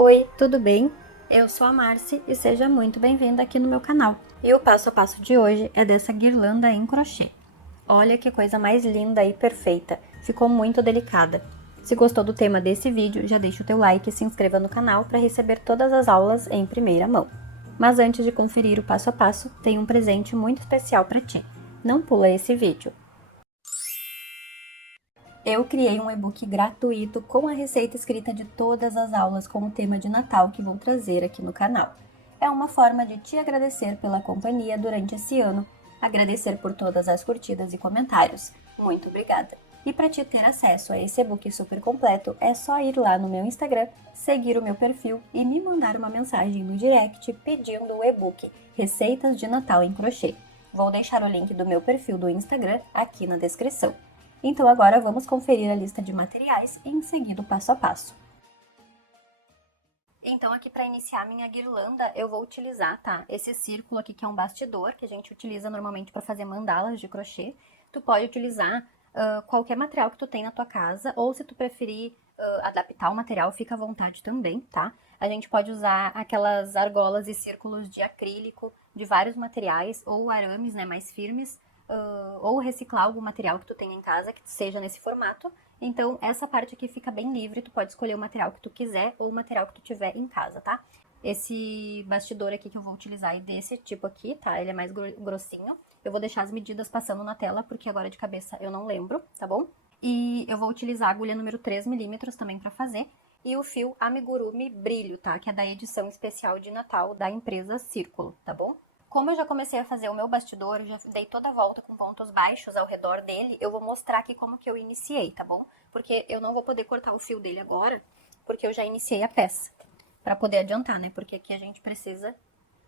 Oi, tudo bem? Eu sou a Marci e seja muito bem-vinda aqui no meu canal. E o passo a passo de hoje é dessa guirlanda em crochê. Olha que coisa mais linda e perfeita, ficou muito delicada. Se gostou do tema desse vídeo, já deixa o teu like e se inscreva no canal para receber todas as aulas em primeira mão. Mas antes de conferir o passo a passo, tem um presente muito especial para ti. Não pula esse vídeo. Eu criei um e-book gratuito com a receita escrita de todas as aulas com o tema de Natal que vou trazer aqui no canal. É uma forma de te agradecer pela companhia durante esse ano, agradecer por todas as curtidas e comentários. Muito obrigada! E para te ter acesso a esse e-book super completo, é só ir lá no meu Instagram, seguir o meu perfil e me mandar uma mensagem no direct pedindo o e-book Receitas de Natal em Crochê. Vou deixar o link do meu perfil do Instagram aqui na descrição. Então agora vamos conferir a lista de materiais e em seguida o passo a passo. Então aqui para iniciar minha guirlanda eu vou utilizar, tá? Esse círculo aqui que é um bastidor, que a gente utiliza normalmente para fazer mandalas de crochê. Tu pode utilizar qualquer material que tu tem na tua casa, ou se tu preferir adaptar o material, fica à vontade também, tá? A gente pode usar aquelas argolas e círculos de acrílico, de vários materiais, ou arames, né, mais firmes, ou reciclar algum material que tu tenha em casa que seja nesse formato. Então, essa parte aqui fica bem livre, tu pode escolher o material que tu quiser ou o material que tu tiver em casa, tá? Esse bastidor aqui que eu vou utilizar é desse tipo aqui, tá? Ele é mais grossinho. Eu vou deixar as medidas passando na tela, porque agora de cabeça eu não lembro, tá bom? E eu vou utilizar a agulha número 3mm também pra fazer. E o fio Amigurumi Brilho, tá? Que é da edição especial de Natal da empresa Círculo, tá bom? Como eu já comecei a fazer o meu bastidor, eu já dei toda a volta com pontos baixos ao redor dele, eu vou mostrar aqui como que eu iniciei, tá bom? Porque eu não vou poder cortar o fio dele agora, porque eu já iniciei a peça, pra poder adiantar, né? Porque aqui a gente precisa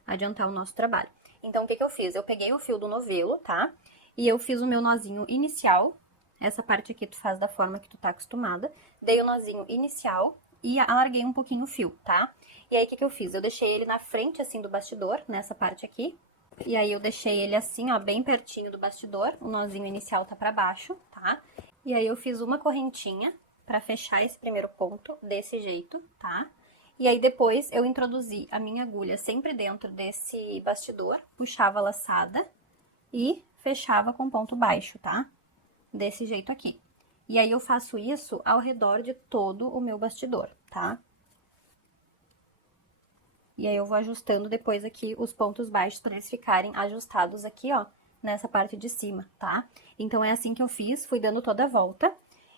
adiantar o nosso trabalho. Então, o que que eu fiz? Eu peguei o fio do novelo, tá? E eu fiz o meu nozinho inicial, essa parte aqui tu faz da forma que tu tá acostumada, dei o nozinho inicial e alarguei um pouquinho o fio, tá? E aí, o que que eu fiz? Eu deixei ele na frente, assim, do bastidor, nessa parte aqui. E aí, eu deixei ele assim, ó, bem pertinho do bastidor. O nozinho inicial tá pra baixo, tá? E aí, eu fiz uma correntinha pra fechar esse primeiro ponto, desse jeito, tá? E aí, depois, eu introduzi a minha agulha sempre dentro desse bastidor, puxava a laçada e fechava com ponto baixo, tá? Desse jeito aqui. E aí, eu faço isso ao redor de todo o meu bastidor, tá? E aí eu vou ajustando depois aqui os pontos baixos para eles ficarem ajustados aqui, ó, nessa parte de cima, tá? Então é assim que eu fiz, fui dando toda a volta.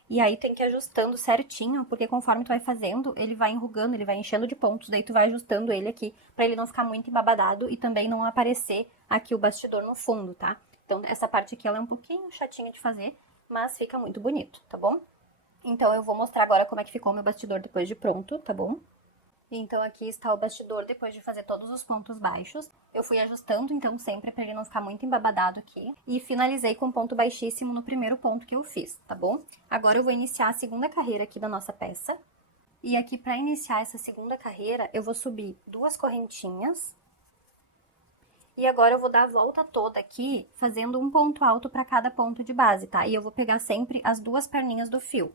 E aí tem que ir ajustando certinho, porque conforme tu vai fazendo, ele vai enrugando, ele vai enchendo de pontos, daí tu vai ajustando ele aqui, pra ele não ficar muito embabadado e também não aparecer aqui o bastidor no fundo, tá? Então essa parte aqui ela é um pouquinho chatinha de fazer, mas fica muito bonito, tá bom? Então eu vou mostrar agora como é que ficou o meu bastidor depois de pronto, tá bom? Então, aqui está o bastidor depois de fazer todos os pontos baixos. Eu fui ajustando, então, sempre para ele não ficar muito embabadado aqui. E finalizei com ponto baixíssimo no primeiro ponto que eu fiz, tá bom? Agora eu vou iniciar a segunda carreira aqui da nossa peça. E aqui, para iniciar essa segunda carreira, eu vou subir duas correntinhas. E agora eu vou dar a volta toda aqui, fazendo um ponto alto para cada ponto de base, tá? E eu vou pegar sempre as duas perninhas do fio.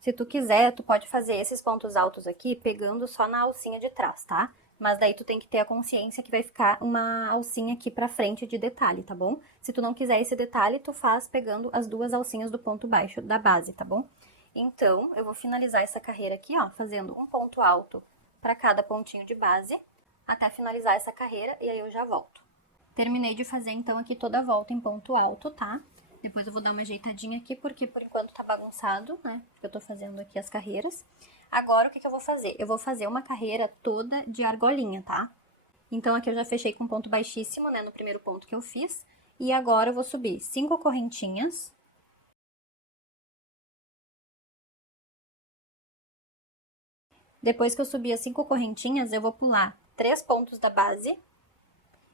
Se tu quiser, tu pode fazer esses pontos altos aqui pegando só na alcinha de trás, tá? Mas daí tu tem que ter a consciência que vai ficar uma alcinha aqui pra frente de detalhe, tá bom? Se tu não quiser esse detalhe, tu faz pegando as duas alcinhas do ponto baixo da base, tá bom? Então, eu vou finalizar essa carreira aqui, ó, fazendo um ponto alto pra cada pontinho de base, até finalizar essa carreira e aí eu já volto. Terminei de fazer, então, aqui toda a volta em ponto alto, tá? Depois eu vou dar uma ajeitadinha aqui, porque por enquanto tá bagunçado, né? Porque eu tô fazendo aqui as carreiras. Agora, o que que eu vou fazer? Eu vou fazer uma carreira toda de argolinha, tá? Então, aqui eu já fechei com ponto baixíssimo, né? No primeiro ponto que eu fiz. E agora eu vou subir 5 correntinhas. Depois que eu subir as 5 correntinhas, eu vou pular 3 pontos da base.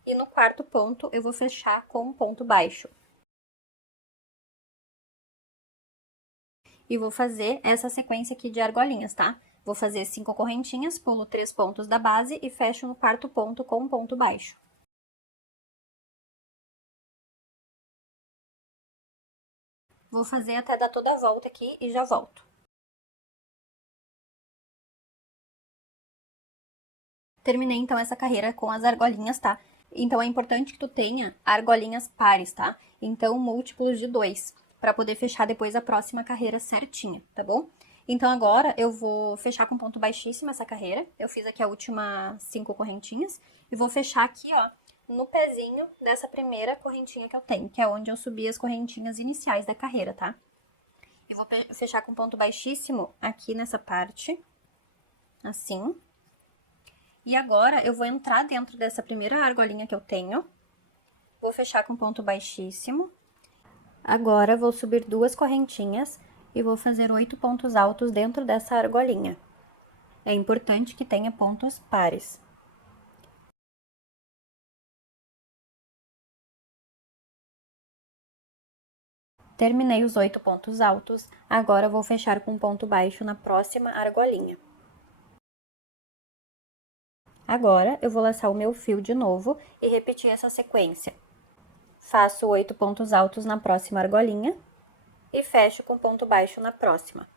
E no quarto ponto, eu vou fechar com um ponto baixo. E vou fazer essa sequência aqui de argolinhas, tá? Vou fazer 5 correntinhas, pulo 3 pontos da base e fecho no quarto ponto com um ponto baixo. Vou fazer até dar toda a volta aqui e já volto. Terminei, então, essa carreira com as argolinhas, tá? Então, é importante que tu tenha argolinhas pares, tá? Então, múltiplos de 2, para poder fechar depois a próxima carreira certinha, tá bom? Então, agora eu vou fechar com ponto baixíssimo essa carreira. Eu fiz aqui a última 5 correntinhas. E vou fechar aqui, ó, no pezinho dessa primeira correntinha que eu tenho, que é onde eu subi as correntinhas iniciais da carreira, tá? E vou fechar com ponto baixíssimo aqui nessa parte, assim. E agora, eu vou entrar dentro dessa primeira argolinha que eu tenho. Vou fechar com ponto baixíssimo. Agora, vou subir 2 correntinhas e vou fazer 8 pontos altos dentro dessa argolinha. É importante que tenha pontos pares. Terminei os 8 pontos altos, agora vou fechar com ponto baixo na próxima argolinha. Agora, eu vou laçar o meu fio de novo e repetir essa sequência. Faço 8 pontos altos na próxima argolinha e fecho com ponto baixo na próxima.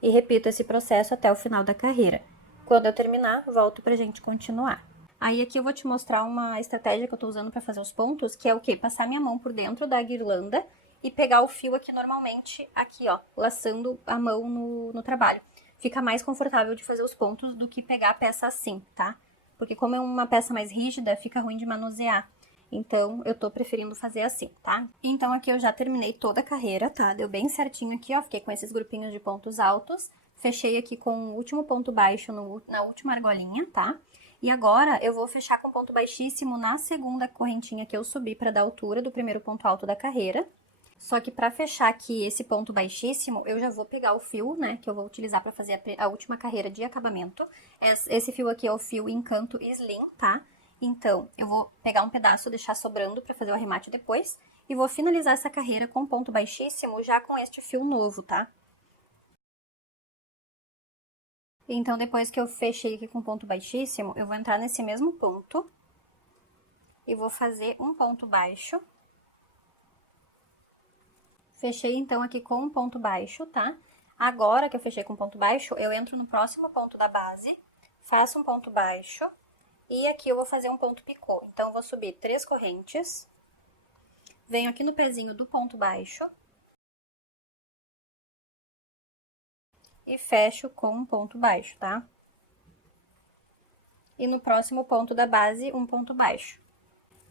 E repito esse processo até o final da carreira. Quando eu terminar, volto pra gente continuar. Aí aqui eu vou te mostrar uma estratégia que eu tô usando pra fazer os pontos, que é o quê? Passar minha mão por dentro da guirlanda e pegar o fio aqui normalmente, aqui ó, laçando a mão no trabalho. Fica mais confortável de fazer os pontos do que pegar a peça assim, tá? Porque como é uma peça mais rígida, fica ruim de manusear. Então, eu tô preferindo fazer assim, tá? Então, aqui eu já terminei toda a carreira, tá? Deu bem certinho aqui, ó. Fiquei com esses grupinhos de pontos altos. Fechei aqui com o último ponto baixo na última argolinha, tá? E agora, eu vou fechar com ponto baixíssimo na segunda correntinha que eu subi pra dar altura do primeiro ponto alto da carreira. Só que pra fechar aqui esse ponto baixíssimo, eu já vou pegar o fio, né, que eu vou utilizar pra fazer a última carreira de acabamento. Esse fio aqui é o fio Encanto Slim, tá? Então, eu vou pegar um pedaço, deixar sobrando pra fazer o arremate depois. E vou finalizar essa carreira com ponto baixíssimo já com este fio novo, tá? Então, depois que eu fechei aqui com ponto baixíssimo, eu vou entrar nesse mesmo ponto. E vou fazer um ponto baixo. Fechei, então, aqui com um ponto baixo, tá? Agora que eu fechei com ponto baixo, eu entro no próximo ponto da base, faço um ponto baixo, e aqui eu vou fazer um ponto picô. Então, eu vou subir 3 correntes, venho aqui no pezinho do ponto baixo, e fecho com um ponto baixo, tá? E no próximo ponto da base, um ponto baixo.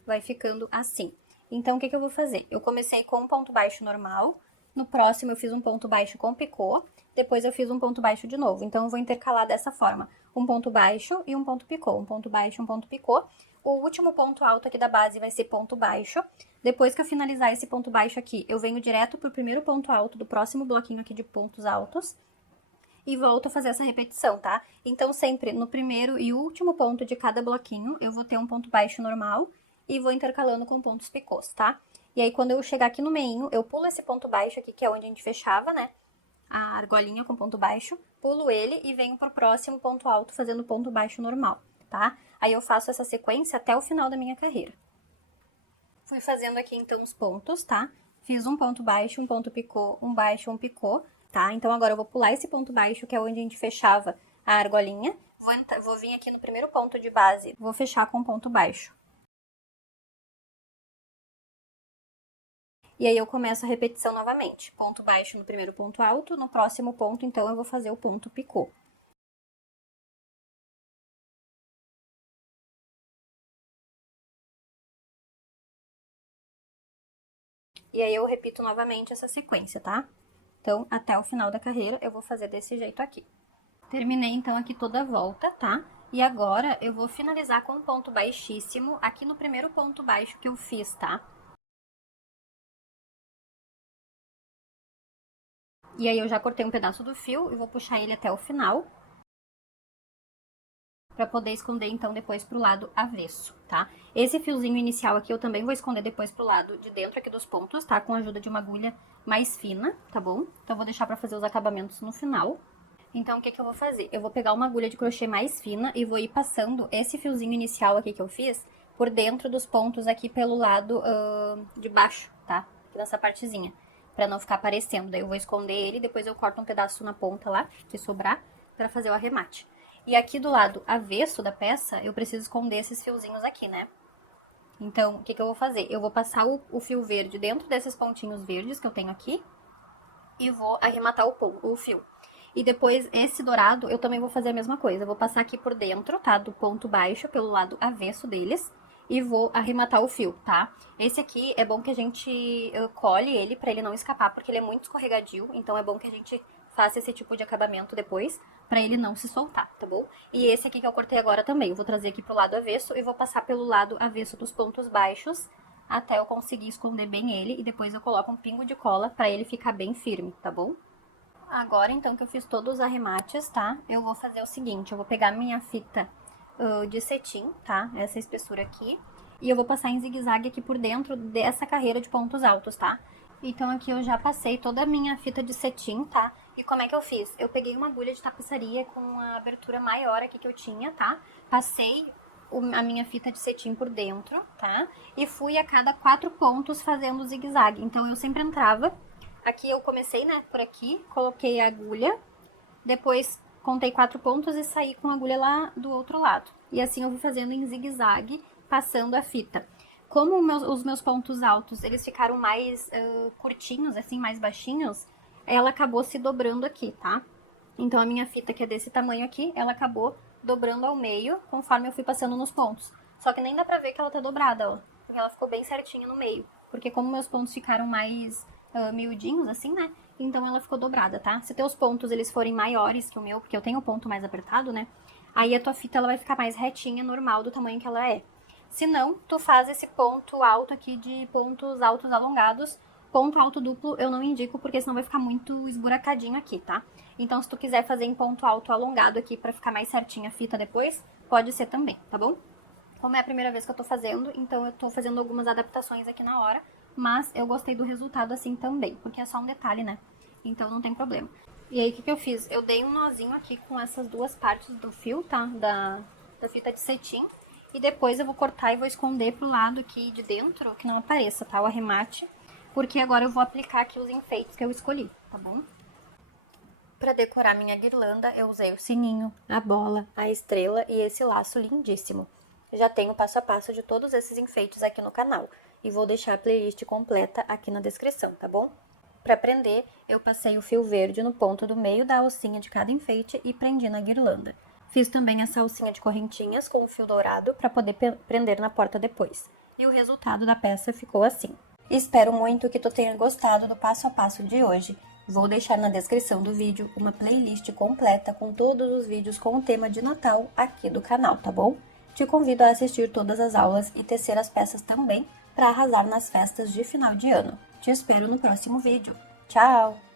Vai ficando assim. Então, o que eu vou fazer? Eu comecei com um ponto baixo normal, no próximo eu fiz um ponto baixo com picô, depois eu fiz um ponto baixo de novo. Então, eu vou intercalar dessa forma, um ponto baixo e um ponto picô, um ponto baixo, um ponto picô. O último ponto alto aqui da base vai ser ponto baixo. Depois que eu finalizar esse ponto baixo aqui, eu venho direto pro primeiro ponto alto do próximo bloquinho aqui de pontos altos e volto a fazer essa repetição, tá? Então, sempre no primeiro e último ponto de cada bloquinho, eu vou ter um ponto baixo normal e vou intercalando com pontos picôs, tá? E aí, quando eu chegar aqui no meinho, eu pulo esse ponto baixo aqui, que é onde a gente fechava, né? A argolinha com ponto baixo, pulo ele e venho pro próximo ponto alto fazendo ponto baixo normal, tá? Aí eu faço essa sequência até o final da minha carreira. Fui fazendo aqui, então, os pontos, tá? Fiz um ponto baixo, um ponto picô, um baixo, um picô, tá? Então, agora eu vou pular esse ponto baixo, que é onde a gente fechava a argolinha. Vou vir aqui no primeiro ponto de base, vou fechar com um ponto baixo. E aí, eu começo a repetição novamente. Ponto baixo no primeiro ponto alto, no próximo ponto, então, eu vou fazer o ponto picô. E aí, eu repito novamente essa sequência, tá? Então, até o final da carreira, eu vou fazer desse jeito aqui. Terminei, então, aqui toda a volta, tá? E agora, eu vou finalizar com um ponto baixíssimo aqui no primeiro ponto baixo que eu fiz, tá? E aí, eu já cortei um pedaço do fio e vou puxar ele até o final. Pra poder esconder, então, depois pro lado avesso, tá? Esse fiozinho inicial aqui eu também vou esconder depois pro lado de dentro aqui dos pontos, tá? Com a ajuda de uma agulha mais fina, tá bom? Então, vou deixar pra fazer os acabamentos no final. Então, o que eu vou fazer? Eu vou pegar uma agulha de crochê mais fina e vou ir passando esse fiozinho inicial aqui que eu fiz por dentro dos pontos aqui pelo lado de baixo, tá? Aqui nessa partezinha, pra não ficar aparecendo. Daí eu vou esconder ele, depois eu corto um pedaço na ponta lá, que sobrar, pra fazer o arremate. E aqui do lado avesso da peça, eu preciso esconder esses fiozinhos aqui, né? Então, o que eu vou fazer? Eu vou passar o fio verde dentro desses pontinhos verdes que eu tenho aqui e vou arrematar o fio. E depois, esse dourado, eu também vou fazer a mesma coisa. Eu vou passar aqui por dentro, tá? Do ponto baixo, pelo lado avesso deles. E vou arrematar o fio, tá? Esse aqui é bom que a gente colhe ele pra ele não escapar, porque ele é muito escorregadio. Então, é bom que a gente faça esse tipo de acabamento depois, pra ele não se soltar, tá bom? E esse aqui que eu cortei agora também, eu vou trazer aqui pro lado avesso e vou passar pelo lado avesso dos pontos baixos, até eu conseguir esconder bem ele. E depois eu coloco um pingo de cola pra ele ficar bem firme, tá bom? Agora, então, que eu fiz todos os arremates, tá? Eu vou fazer o seguinte, eu vou pegar minha fita de cetim, tá? Essa espessura aqui. E eu vou passar em zigue-zague aqui por dentro dessa carreira de pontos altos, tá? Então, aqui eu já passei toda a minha fita de cetim, tá? E como é que eu fiz? Eu peguei uma agulha de tapeçaria com a abertura maior aqui que eu tinha, tá? Passei a minha fita de cetim por dentro, tá? E fui a cada 4 pontos fazendo zigue-zague. Então, eu sempre entrava... Aqui eu comecei, né, por aqui, coloquei a agulha, depois contei 4 pontos e saí com a agulha lá do outro lado. E assim eu vou fazendo em zigue-zague, passando a fita. Como os meus pontos altos, eles ficaram mais curtinhos, assim, mais baixinhos, ela acabou se dobrando aqui, tá? Então a minha fita, que é desse tamanho aqui, ela acabou dobrando ao meio, conforme eu fui passando nos pontos. Só que nem dá pra ver que ela tá dobrada, ó, porque ela ficou bem certinha no meio. Porque como meus pontos ficaram mais... miudinhos, assim, né? Então ela ficou dobrada, tá? Se teus pontos eles forem maiores que o meu, porque eu tenho o ponto mais apertado, né? Aí a tua fita ela vai ficar mais retinha, normal, do tamanho que ela é. Se não, tu faz esse ponto alto aqui de pontos altos alongados. Ponto alto duplo eu não indico, porque senão vai ficar muito esburacadinho aqui, tá? Então se tu quiser fazer em ponto alto alongado aqui pra ficar mais certinha a fita depois, pode ser também, tá bom? Como é a primeira vez que eu tô fazendo, então eu tô fazendo algumas adaptações aqui na hora. Mas eu gostei do resultado assim também, porque é só um detalhe, né? Então não tem problema. E aí, o que eu fiz? Eu dei um nozinho aqui com essas duas partes do fio, tá? Da fita de cetim. E depois eu vou cortar e vou esconder pro lado aqui de dentro, que não apareça, tá? O arremate. Porque agora eu vou aplicar aqui os enfeites que eu escolhi, tá bom? Pra decorar minha guirlanda, eu usei o sininho, a bola, a estrela e esse laço lindíssimo. Já tenho passo a passo de todos esses enfeites aqui no canal. E vou deixar a playlist completa aqui na descrição, tá bom? Pra prender, eu passei o fio verde no ponto do meio da alcinha de cada enfeite e prendi na guirlanda. Fiz também essa alcinha de correntinhas com o fio dourado pra poder prender na porta depois. E o resultado da peça ficou assim. Espero muito que tu tenha gostado do passo a passo de hoje. Vou deixar na descrição do vídeo uma playlist completa com todos os vídeos com o tema de Natal aqui do canal, tá bom? Te convido a assistir todas as aulas e tecer as peças também, para arrasar nas festas de final de ano. Te espero no próximo vídeo. Tchau!